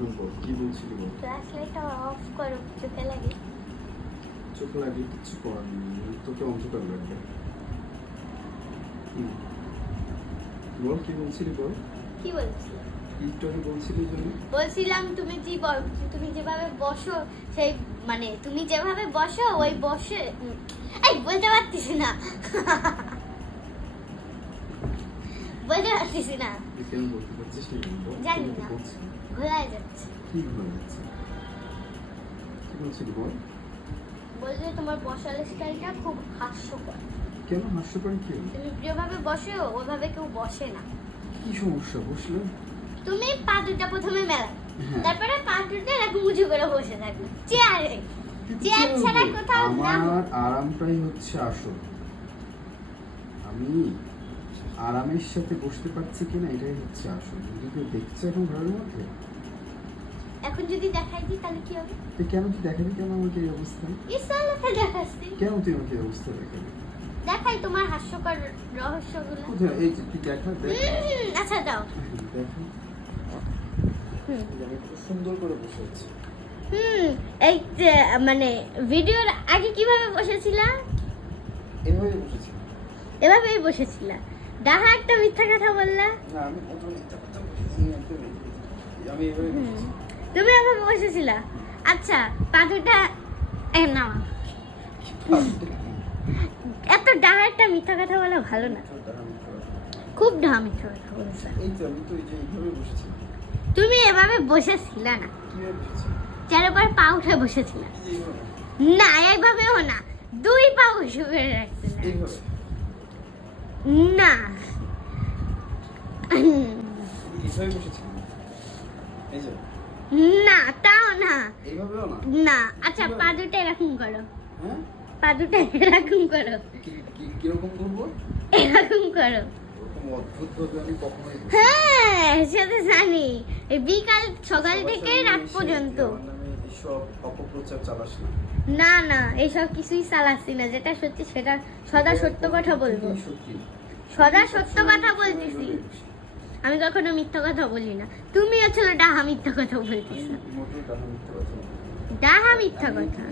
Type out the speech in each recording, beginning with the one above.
কি বলছিলি বল? Flash of করো চোখে লাগে। চোখ কিচ্ছু করার নেই। তোকে অন্ধকার লাগবে। বল কি বলছিলি বল? কি বলছিলি? বলছিলাম তুমি যে তুমি যেভাবে বসো সেই মানে তুমি যেভাবে বসো ওই বসে এই বলতে পারতেছি না। বলতে পারতেছি না জানি না। যাচ্ছে কি হয়ে যাচ্ছে কি বলছিলি বল বলছে তোমার বসার স্টাইলটা খুব হাস্যকর কেন হাস্যকর কি তুমি যেভাবে বসো ওইভাবে কেউ বসে না কি সমস্যা বসলে তুমি পা দুটা প্রথমে মেলা হ্যাঁ। তারপরে পা দুটা এরকম উঁচু করে বসে থাকবে চেয়ারে চেয়ার ছাড়া কোথাও না আমার আরামটাই হচ্ছে আসল আমি আরামের সাথে বসতে পারছি কিনা এটাই হচ্ছে আসল। যদি কেউ দেখছে এখন ঘরের মধ্যে? এখন যদি দেখাই দিই তাহলে কি হবে? তো কেন তুই দেখাবি? কেন আমাকে এই অবস্থা? ইসালাতে দেখাচ্ছি। কেন তুই আমাকে এই অবস্থা দেখাবি? দেখাই তোমার হাস্যকর রহস্যগুলো। কোথায়? এই যে তুই দেখা দেখ। আচ্ছা দাও। দেখা। সুন্দর করে বসে আছি। হুম এই যে, মানে ভিডিওর আগে কীভাবে বসেছিলা? এভাবে বসেছি। এভাবেই বসেছিলা। ডাহা একটা মিথ্যা কথা বললা। তুমি এভাবে বসেছিলা আচ্ছা পাথরটা না। এত ডাহা একটা মিথ্যা কথা বলা ভালো না। খুব ডাহা মিথ্যা কথা বলছে। তুমি এভাবে বসেছিলা না। কীভাবে চার উপর পা উঠে বসেছিলা না এইভাবেও না। দুই পা করে রাখছিলা না। না, তাও না। না। আচ্ছা পা দুটো এরকম করো। পা দুটো এরকম করো। এরকম করো। হ্যাঁ সেটা জানি। বিকাল, সকাল থেকে রাত পর্যন্ত। না না এইসব কিছুই চালাচ্ছি না। যেটা সত্যি, সেটা সদা সত্য কথা বলব। সত্যি সদা সত্য কথা বলতেছি। আমি কখনো মিথ্যা কথা বলি না। তুমি হচ্ছিল ডাহা মিথ্যা কথা বলতেছ। ডাহা মিথ্যা কথা।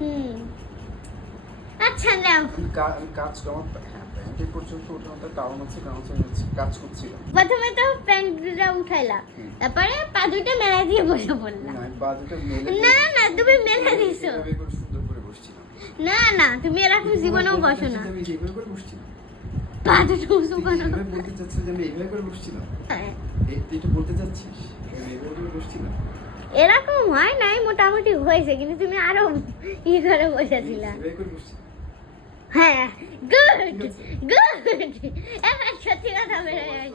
হুম। আচ্ছা নাও। আমি কা- আমি কাজ আমার পর্যন্ত ওঠানোর কারণ হচ্ছে কারণ হচ্ছে কাজ করছিলাম প্রথমে তো প্যান্টটা উঠাইলা হুম। তারপরে পা দুটো মেলা দিয়ে বসে মেলে না, না, তুমি মেলে দিছো। এভাবে করে সুন্দর করে বসছিলাম না না তুমি এরকম জীবনেও বসো না। আমি এইভাবে করে বসছিলাম বলতে যে আমি এইভাবে করে বসছিলাম হ্যাঁ। এটা বলতে চাচ্ছিস? আমি এইভাবে করে বসছিলাম এরকম হয় নাই মোটামুটি হয়েছে কিন্তু তুমি আরও ই করে বসেছিলা। হ্যাঁ গুড গুড। এবার সত্যি কথা বেরোয়